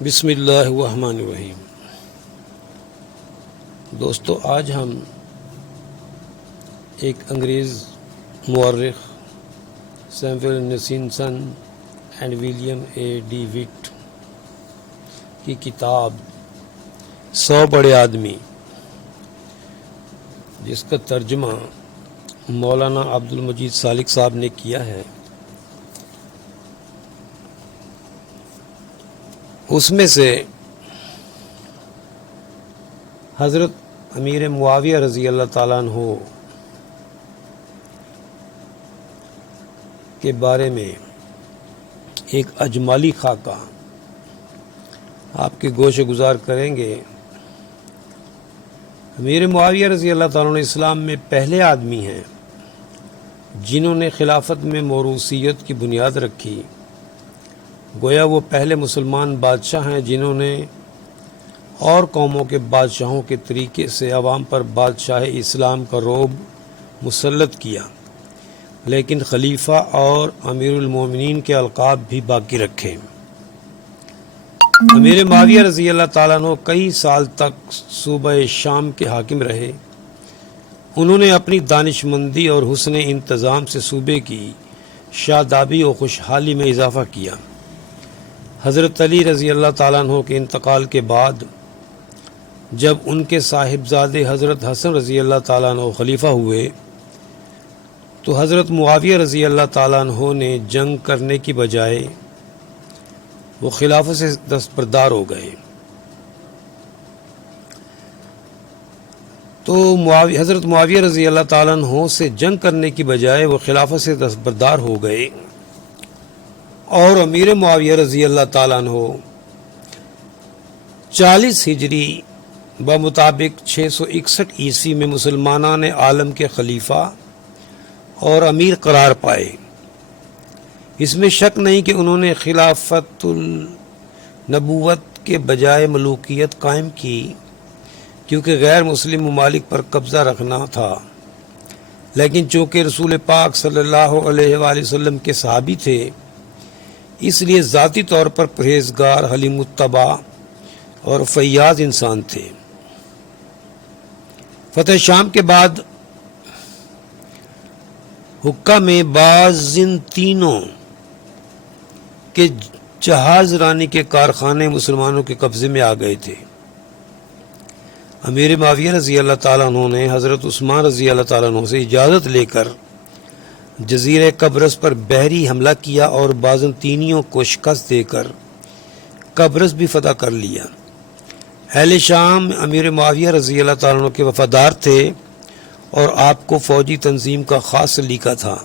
بسم اللہ الرحمن الرحیم۔ دوستو، آج ہم ایک انگریز مورخ Samuel Nisenson and William A DeWitt کی کتاب 100 بڑے آدمی، جس کا ترجمہ مولانا عبد المجید سالک صاحب نے کیا ہے، اس میں سے حضرت امیر معاویہ رضی اللہ تعالیٰ عنہ کے بارے میں ایک اجمالی خاکہ آپ کے گوش گزار کریں گے۔ امیر معاویہ رضی اللہ تعالیٰ عنہ اسلام میں پہلے آدمی ہیں جنہوں نے خلافت میں موروثیت کی بنیاد رکھی۔ گویا وہ پہلے مسلمان بادشاہ ہیں جنہوں نے اور قوموں کے بادشاہوں کے طریقے سے عوام پر بادشاہ اسلام کا رعب مسلط کیا، لیکن خلیفہ اور امیر المومنین کے القاب بھی باقی رکھے۔ امیر معاویہ رضی اللہ تعالیٰ عنہ کئی سال تک صوبہ شام کے حاکم رہے۔ انہوں نے اپنی دانشمندی اور حسن انتظام سے صوبے کی شادابی و خوشحالی میں اضافہ کیا۔ حضرت علی رضی اللہ تعالیٰ عنہ کے انتقال کے بعد جب ان کے صاحبزادے حضرت حسن رضی اللہ تعالیٰ عنہ خلیفہ ہوئے تو حضرت معاویہ رضی اللہ تعالیٰ عنہ نے جنگ کرنے کی بجائے وہ خلافت سے دستبردار ہو گئے۔ تو حضرت معاویہ رضی اللہ تعالیٰ عنہ سے جنگ کرنے کی بجائے وہ خلافت سے دستبردار ہو گئے، اور امیر معاویہ رضی اللہ تعالیٰ عنہ 40 ہجری بمطابق 661 عیسوی میں مسلمانان عالم کے خلیفہ اور امیر قرار پائے۔ اس میں شک نہیں کہ انہوں نے خلافت النبوت کے بجائے ملوکیت قائم کی، کیونکہ غیر مسلم ممالک پر قبضہ رکھنا تھا، لیکن چونکہ رسول پاک صلی اللہ علیہ وآلہ وسلم کے صحابی تھے، اس لیے ذاتی طور پر پرہیزگار، حلیم الطبع اور فیاض انسان تھے۔ فتح شام کے بعد حقہ میں بازنطینوں کے جہاز رانی کے کارخانے مسلمانوں کے قبضے میں آ گئے تھے۔ امیر معاویہ رضی اللہ تعالیٰ عنہ نے حضرت عثمان رضی اللہ تعالیٰ عنہ سے اجازت لے کر جزیرہ قبرص پر بحری حملہ کیا اور بازنطینیوں کو شکست دے کر قبرص بھی فتح کر لیا۔ اہل شام امیر معاویہ رضی اللہ تعالیٰ عنہ کے وفادار تھے اور آپ کو فوجی تنظیم کا خاص سلیقہ تھا،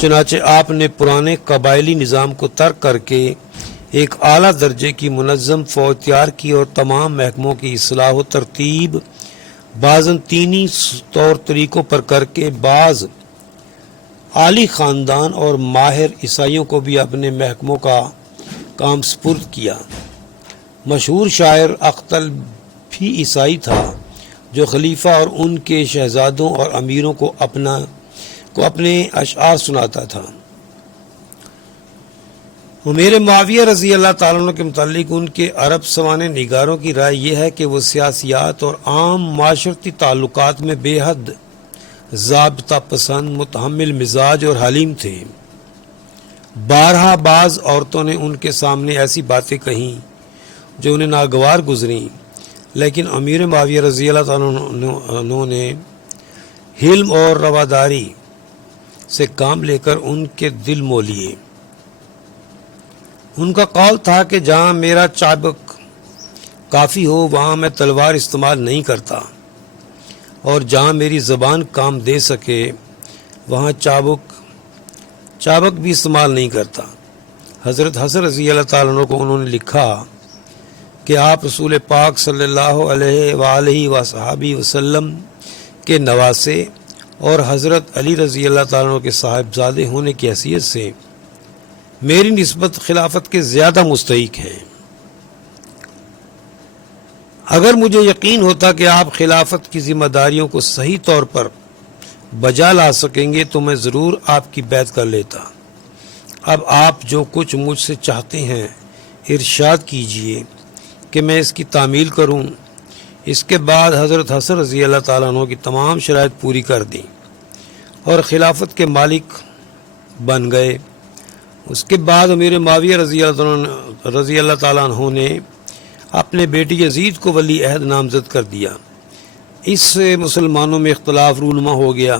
چنانچہ آپ نے پرانے قبائلی نظام کو ترک کر کے ایک اعلیٰ درجے کی منظم فوج تیار کی اور تمام محکموں کی اصلاح و ترتیب بازنطینی طور طریقوں پر کر کے بعض عالی خاندان اور ماہر عیسائیوں کو بھی اپنے محکموں کا کام سپرد کیا۔ مشہور شاعر اختل بھی عیسائی تھا جو خلیفہ اور ان کے شہزادوں اور امیروں کو اپنے اشعار سناتا تھا۔ امیر معاویہ رضی اللہ تعالیٰ عنہ کے متعلق ان کے عرب سوانے نگاروں کی رائے یہ ہے کہ وہ سیاسیات اور عام معاشرتی تعلقات میں بے حد ضابطہ پسند، متحمل مزاج اور حلیم تھے۔ بارہا بعض عورتوں نے ان کے سامنے ایسی باتیں کہیں جو انہیں ناگوار گزریں، لیکن امیر معاویہ رضی اللہ تعالیٰ عنہ نے حلم اور رواداری سے کام لے کر ان کے دل مو لیے۔ ان کا قول تھا کہ جہاں میرا چابک کافی ہو وہاں میں تلوار استعمال نہیں کرتا، اور جہاں میری زبان کام دے سکے وہاں چابک بھی استعمال نہیں کرتا۔ حضرت حسن رضی اللہ تعالیٰ عنہ کو انہوں نے لکھا کہ آپ رسول پاک صلی اللہ علیہ وآلہ وصحبہ وسلم کے نواسے اور حضرت علی رضی اللہ تعالیٰ عنہ کے صاحبزادے ہونے کی حیثیت سے میری نسبت خلافت کے زیادہ مستحق ہیں۔ اگر مجھے یقین ہوتا کہ آپ خلافت کی ذمہ داریوں کو صحیح طور پر بجا لا سکیں گے تو میں ضرور آپ کی بیعت کر لیتا۔ اب آپ جو کچھ مجھ سے چاہتے ہیں ارشاد کیجئے کہ میں اس کی تعمیل کروں۔ اس کے بعد حضرت حسن رضی اللہ تعالیٰ عنہ کی تمام شرائط پوری کر دیں اور خلافت کے مالک بن گئے۔ اس کے بعد امیر معاویہ رضی اللہ تعالیٰ عنہ نے اپنے بیٹے یزید کو ولی عہد نامزد کر دیا۔ اس سے مسلمانوں میں اختلاف رونما ہو گیا۔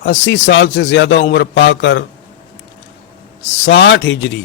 80 سال سے زیادہ عمر پا کر 60 ہجری